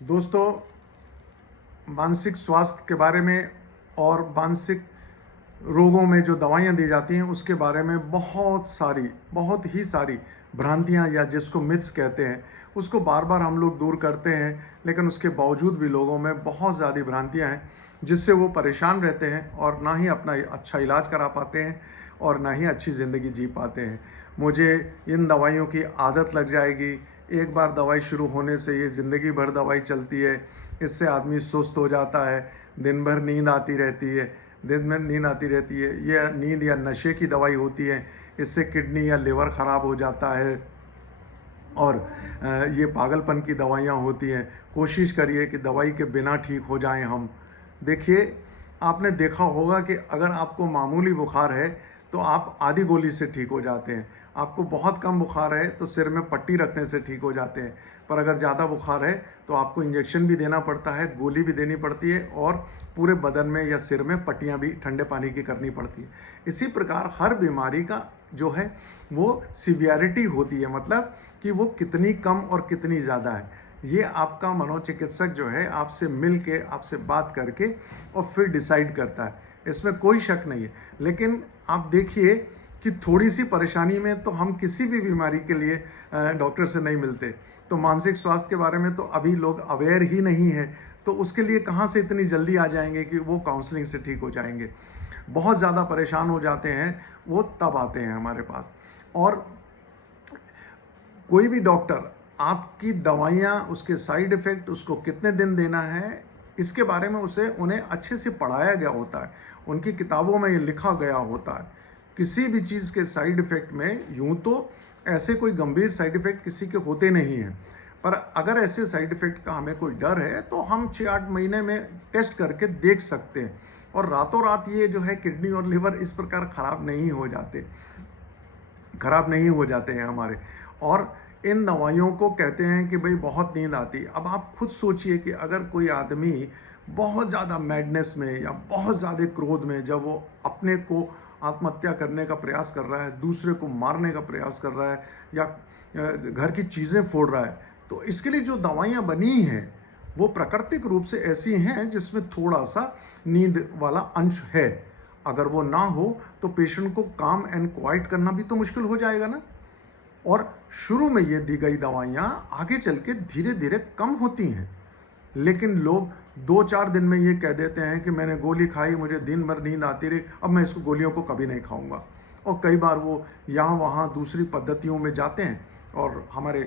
दोस्तों, मानसिक स्वास्थ्य के बारे में और मानसिक रोगों में जो दवाइयाँ दी जाती हैं उसके बारे में बहुत ही सारी भ्रांतियाँ या जिसको मिथ्स कहते हैं, उसको बार-बार हम लोग दूर करते हैं। लेकिन उसके बावजूद भी लोगों में बहुत ज़्यादा भ्रांतियाँ हैं, जिससे वो परेशान रहते हैं और ना ही अपना अच्छा इलाज करा पाते हैं और ना ही अच्छी ज़िंदगी जी पाते हैं। मुझे इन दवाइयों की आदत लग जाएगी, एक बार दवाई शुरू होने से ये ज़िंदगी भर दवाई चलती है, इससे आदमी सुस्त हो जाता है, दिन भर नींद आती रहती है। दिन में नींद आती रहती है, ये नींद या नशे की दवाई होती है, इससे किडनी या लिवर ख़राब हो जाता है और ये पागलपन की दवाइयाँ होती हैं। कोशिश करिए कि दवाई के बिना ठीक हो जाएँ हम। देखिए, आपने देखा होगा कि अगर आपको मामूली बुखार है, तो आप आधी गोली से ठीक हो जाते हैं। आपको बहुत कम बुखार है, तो सिर में पट्टी रखने से ठीक हो जाते हैं। पर अगर ज़्यादा बुखार है, तो आपको इंजेक्शन भी देना पड़ता है, गोली भी देनी पड़ती है और पूरे बदन में या सिर में पट्टियाँ भी ठंडे पानी की करनी पड़ती है। इसी प्रकार हर बीमारी का जो है वो सीवियरिटी होती है, मतलब कि वो कितनी कम और कितनी ज़्यादा है। ये आपका मनोचिकित्सक जो है आपसे मिल के, आपसे बात करके और फिर डिसाइड करता है, इसमें कोई शक नहीं है। लेकिन आप देखिए कि थोड़ी-सी परेशानी में तो हम किसी भी बीमारी के लिए डॉक्टर से नहीं मिलते। तो मानसिक स्वास्थ्य के बारे में तो अभी लोग अवेयर ही नहीं हैं, तो उसके लिए कहाँ से इतनी जल्दी आ जाएँगे कि वो काउंसलिंग से ठीक हो जाएँगे। बहुत ज़्यादा परेशान हो जाते हैं, वो तब आते हैं हमारे पास। और कोई भी डॉक्टर आपकी दवाइयाँ, उसके साइड इफ़ेक्ट, उसको कितने दिन देना है, इसके बारे में उन्हें अच्छे से पढ़ाया गया होता है। उनकी किताबों में ये लिखा गया होता है। किसी भी चीज़ के साइड इफ़ेक्ट में यूँ तो ऐसे कोई गंभीर साइड इफ़ेक्ट किसी के होते नहीं हैं। पर अगर ऐसे साइड इफ़ेक्ट का हमें कोई डर है, तो हम 6-8 महीने में टेस्ट करके देख सकते हैं और रातों-रात ये जो है किडनी और लिवर इस प्रकार खराब नहीं हो जाते हैं हमारे। और इन दवाइयों को कहते हैं कि भई बहुत नींद आती है। अब आप खुद सोचिए कि अगर कोई आदमी बहुत ज़्यादा मैडनेस में या बहुत ज़्यादा क्रोध में जब वो अपने को आत्महत्या करने का प्रयास कर रहा है, दूसरे को मारने का प्रयास कर रहा है या घर की चीज़ें फोड़ रहा है, तो इसके लिए जो दवाइयाँ बनी हैं, वो प्राकृतिक रूप से ऐसी हैं जिसमें थोड़ा-सा नींद वाला अंश है। अगर वो ना हो, तो पेशेंट को काम एंड क्वाइट करना भी तो मुश्किल हो जाएगा ना। और शुरू में ये दी गई दवाइयाँ आगे चल के धीरे-धीरे कम होती हैं। लेकिन लोग 2-4 दिन में ये कह देते हैं कि मैंने गोली खाई, मुझे दिन भर नींद आती रही, अब मैं इस गोलियों को कभी नहीं खाऊँगा। और कई बार वो यहाँ-वहाँ दूसरी पद्धतियों में जाते हैं और हमारे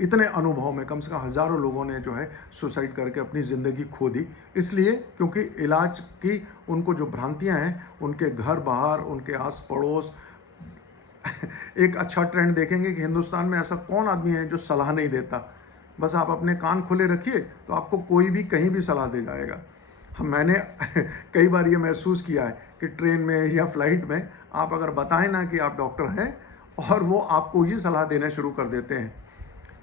इतने अनुभव में कम से कम हज़ारों लोगों ने जो है सुसाइड करके अपनी ज़िंदगी खो दी। इसलिए क्योंकि इलाज की उनको जो भ्रांतियाँ हैं, उनके घर-बाहर, उनके आस-पड़ोस एक अच्छा ट्रेंड देखेंगे कि हिंदुस्तान में ऐसा कौन आदमी है जो सलाह नहीं देता। बस आप अपने कान खुले रखिए, तो आपको कोई भी कहीं भी सलाह दे जाएगा। मैंने कई बार ये महसूस किया है कि ट्रेन में या फ्लाइट में आप अगर बताएं ना कि आप डॉक्टर हैं और वो आपको ही सलाह देना शुरू कर देते हैं,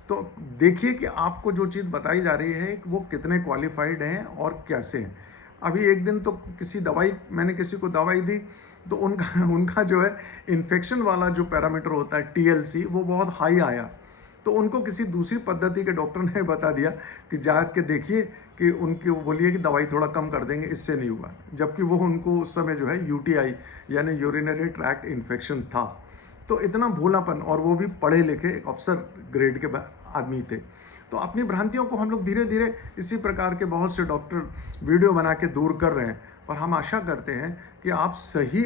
तो देखिए कि आपको जो चीज़ बताई जा रही है वो कितने क्वालिफाइड हैं और कैसे हैं। अभी एक दिन तो मैंने किसी को दवाई दी, तो उनका उनका जो है इन्फेक्शन वाला जो पैरामीटर होता है टीएलसी, वो बहुत हाई आया। तो उनको किसी दूसरी पद्धति के डॉक्टर ने बता दिया कि जा के देखिए कि उनकी वो बोलिए कि दवाई थोड़ा कम कर देंगे, इससे नहीं हुआ। जबकि वो उनको उस समय जो है यूटीआई यानी यूरिनरी ट्रैक्ट इन्फेक्शन था। तो इतना भोलापन, और वो भी पढ़े लिखे एक अफसर ग्रेड के आदमी थे। तो अपनी भ्रांतियों को हम लोग धीरे-धीरे इसी प्रकार के बहुत से डॉक्टर वीडियो बना के दूर कर रहे हैं। और हम आशा करते हैं कि आप सही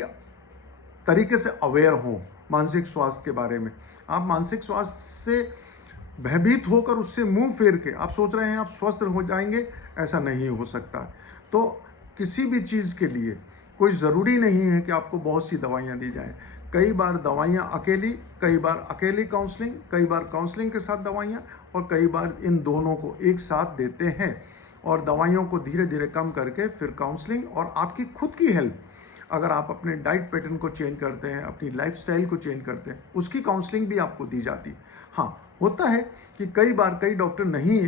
तरीके से अवेयर हों मानसिक स्वास्थ्य के बारे में। आप मानसिक स्वास्थ्य से भयभीत होकर उससे मुँह फेर के आप सोच रहे हैं आप स्वस्थ हो जाएँगे, ऐसा नहीं हो सकता। तो किसी भी चीज़ के लिए कोई ज़रूरी नहीं है कि आपको बहुत सी दवाइयाँ दी जाएँ। कई बार दवाइयाँ अकेली, कई बार अकेली काउंसलिंग, कई बार काउंसलिंग के साथ दवाइयाँ और कई बार इन दोनों को एक साथ देते हैं। और दवाइयों को धीरे-धीरे कम करके फिर काउंसलिंग और आपकी खुद की हेल्थ, अगर आप अपने डाइट पैटर्न को चेंज करते हैं, अपनी लाइफ़स्टाइल को चेंज करते हैं, उसकी काउंसलिंग भी आपको दी जाती है। हाँ, होता है कि कई बार कई डॉक्टर नहीं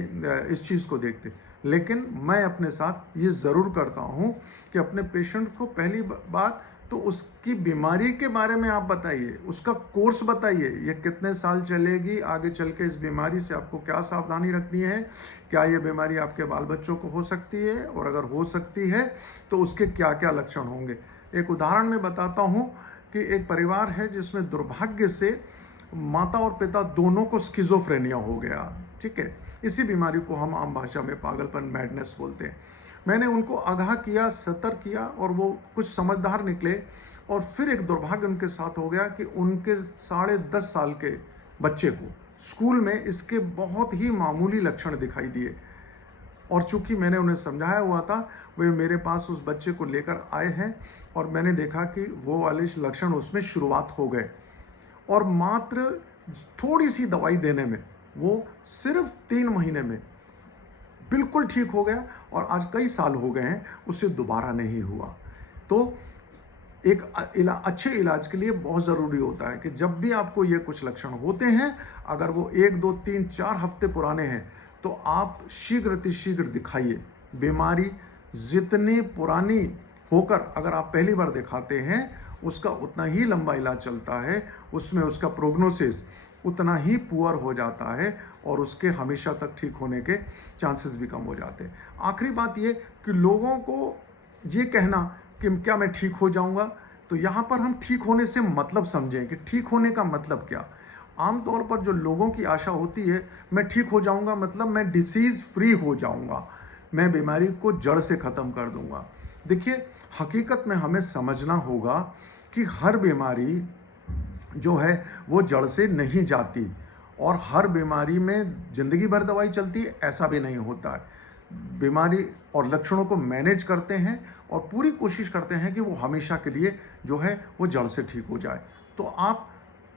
इस चीज़ को देखते, लेकिन मैं अपने साथ ये ज़रूर करता हूँ कि अपने पेशेंट्स को पहली बात तो उसकी बीमारी के बारे में आप बताइए, उसका कोर्स बताइए, ये कितने साल चलेगी, आगे चल के इस बीमारी से आपको क्या सावधानी रखनी है, क्या ये बीमारी आपके बाल बच्चों को हो सकती है, और अगर हो सकती है तो उसके क्या क्या लक्षण होंगे। एक उदाहरण मैं बताता हूँ कि एक परिवार है जिसमें दुर्भाग्य से माता और पिता दोनों को स्किज़ोफ्रेनिया हो गया, ठीक है। इसी बीमारी को हम आम भाषा में पागलपन, मैडनेस बोलते हैं। मैंने उनको आगाह किया, सतर्क किया, और वो कुछ समझदार निकले। और फिर एक दुर्भाग्य उनके साथ हो गया कि उनके 10.5 साल के बच्चे को स्कूल में इसके बहुत ही मामूली लक्षण दिखाई दिए। और चूंकि मैंने उन्हें समझाया हुआ था, वे मेरे पास उस बच्चे को लेकर आए हैं, और मैंने देखा कि वो वाले लक्षण उसमें शुरुआत हो गए। और मात्र थोड़ी सी दवाई देने में वो सिर्फ 3 महीने में बिल्कुल ठीक हो गया, और आज कई साल हो गए हैं उससे दोबारा नहीं हुआ। तो एक अच्छे इलाज के लिए बहुत ज़रूरी होता है कि जब भी आपको ये कुछ लक्षण होते हैं, अगर वो 1, 2, 3, 4 हफ्ते पुराने हैं, तो आप शीघ्र अतिशीघ्र दिखाइए। बीमारी जितनी पुरानी होकर अगर आप पहली बार दिखाते हैं, उसका उतना ही लंबा इलाज चलता है, उसमें उसका प्रोग्नोसिस उतना ही पुअर हो जाता है, और उसके हमेशा तक ठीक होने के चांसेस भी कम हो जाते हैं। आखिरी बात ये कि लोगों को ये कहना कि क्या मैं ठीक हो जाऊंगा, तो यहाँ पर हम ठीक होने से मतलब समझें कि ठीक होने का मतलब क्या। आमतौर पर जो लोगों की आशा होती है, मैं ठीक हो जाऊंगा मतलब मैं डिसीज़ फ्री हो जाऊंगा, मैं बीमारी को जड़ से ख़त्म कर दूंगा। देखिए, हकीकत में हमें समझना होगा कि हर बीमारी जो है वो जड़ से नहीं जाती, और हर बीमारी में ज़िंदगी भर दवाई चलती है, ऐसा भी नहीं होता है। बीमारी और लक्षणों को मैनेज करते हैं, और पूरी कोशिश करते हैं कि वो हमेशा के लिए जो है वो जड़ से ठीक हो जाए। तो आप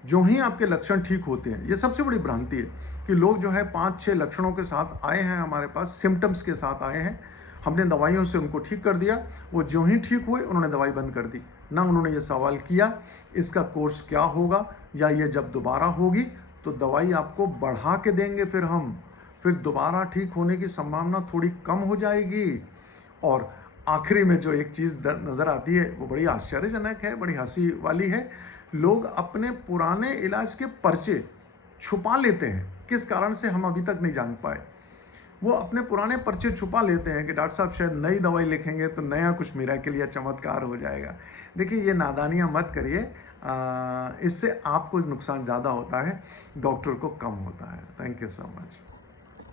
जो ही आपके लक्षण ठीक होते हैं, ये सबसे बड़ी भ्रांति है कि लोग जो है 5-6 लक्षणों के साथ आए हैं हमारे पास, सिम्टम्स के साथ आए हैं, हमने दवाइयों से उनको ठीक कर दिया, वो जो ही ठीक हुए उन्होंने दवाई बंद कर दी। ना उन्होंने ये सवाल किया इसका कोर्स क्या होगा, या ये जब दोबारा होगी तो दवाई आपको बढ़ा के देंगे, फिर दोबारा ठीक होने की संभावना थोड़ी कम हो जाएगी। और आखिरी में जो एक चीज़ नज़र आती है वो बड़ी आश्चर्यजनक है, बड़ी हंसी वाली है। लोग अपने पुराने इलाज के पर्चे छुपा लेते हैं, किस कारण से हम अभी तक नहीं जान पाए। वो अपने पुराने पर्चे छुपा लेते हैं कि डॉक्टर साहब शायद नई दवाई लिखेंगे तो नया कुछ मिरेकल या चमत्कार हो जाएगा। देखिए, ये नादानियाँ मत करिए, इससे आपको नुकसान ज़्यादा होता है, डॉक्टर को कम होता है। Thank you so much.